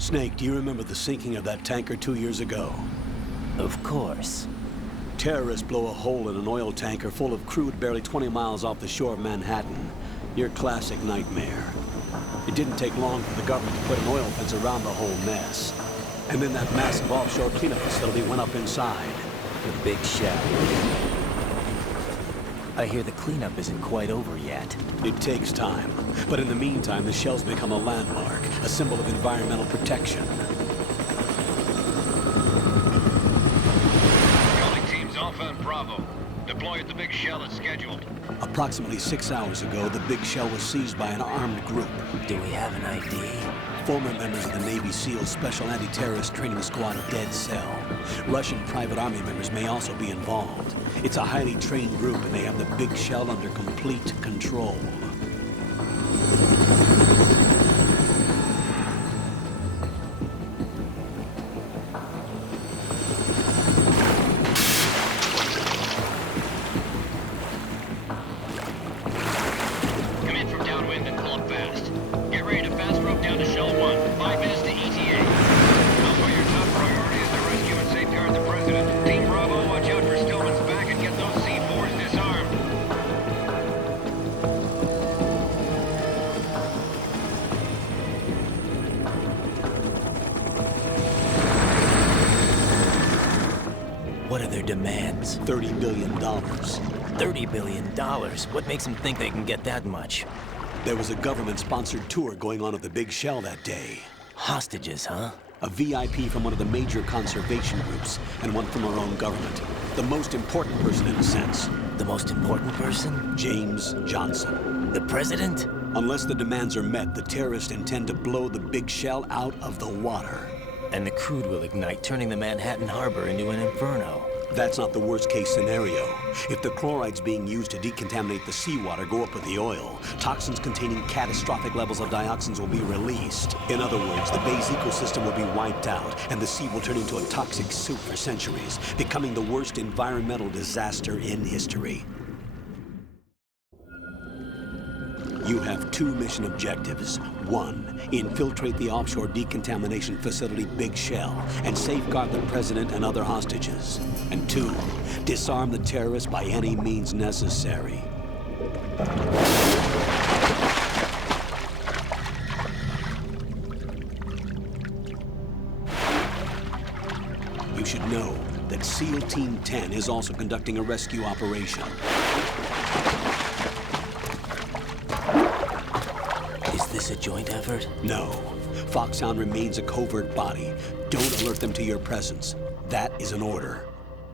Snake, do you remember the sinking of that tanker 2 years ago? Of course. Terrorists blow a hole in an oil tanker full of crude barely 20 miles off the shore of Manhattan. Your classic nightmare. It didn't take long for the government to put an oil fence around the whole mess. And then that massive offshore cleanup facility went up inside. The big shell. I hear the cleanup isn't quite over yet. It takes time. But in the meantime, the shell's become a landmark, a symbol of environmental protection. Calling teams Alpha and Bravo. Deploy at the big shell as scheduled. Approximately 6 hours ago, the big shell was seized by an armed group. Do we have an ID? Former members of the Navy SEAL Special Anti-Terrorist Training Squad Dead Cell. Russian private army members may also be involved. It's a highly trained group, and they have the big shell under complete control. Come in from downwind and pull up fast. Get ready to fast rope down to Shell 1. 5 minutes to ETA. Alpha, your top priority is to rescue and safeguard the President. Team Bravo, watch out for Stillman's back and get those C4s disarmed. What are their demands? $30 billion. $30 billion? What makes them think they can get that much? There was a government-sponsored tour going on at the big shell that day. Hostages, huh? A VIP from one of the major conservation groups, and one from our own government. The most important person in a sense. The most important person? James Johnson. The president? Unless the demands are met, the terrorists intend to blow the big shell out of the water. And the crude will ignite, turning the Manhattan harbor into an inferno. That's not the worst-case scenario. If the chlorides being used to decontaminate the seawater go up with the oil, toxins containing catastrophic levels of dioxins will be released. In other words, the bay's ecosystem will be wiped out, and the sea will turn into a toxic soup for centuries, becoming the worst environmental disaster in history. You have 2 mission objectives. 1, infiltrate the offshore decontamination facility Big Shell and safeguard the president and other hostages. And 2, disarm the terrorists by any means necessary. You should know that SEAL Team 10 is also conducting a rescue operation. Is this a joint effort? No. Foxhound remains a covert body. Don't alert them to your presence. That is an order.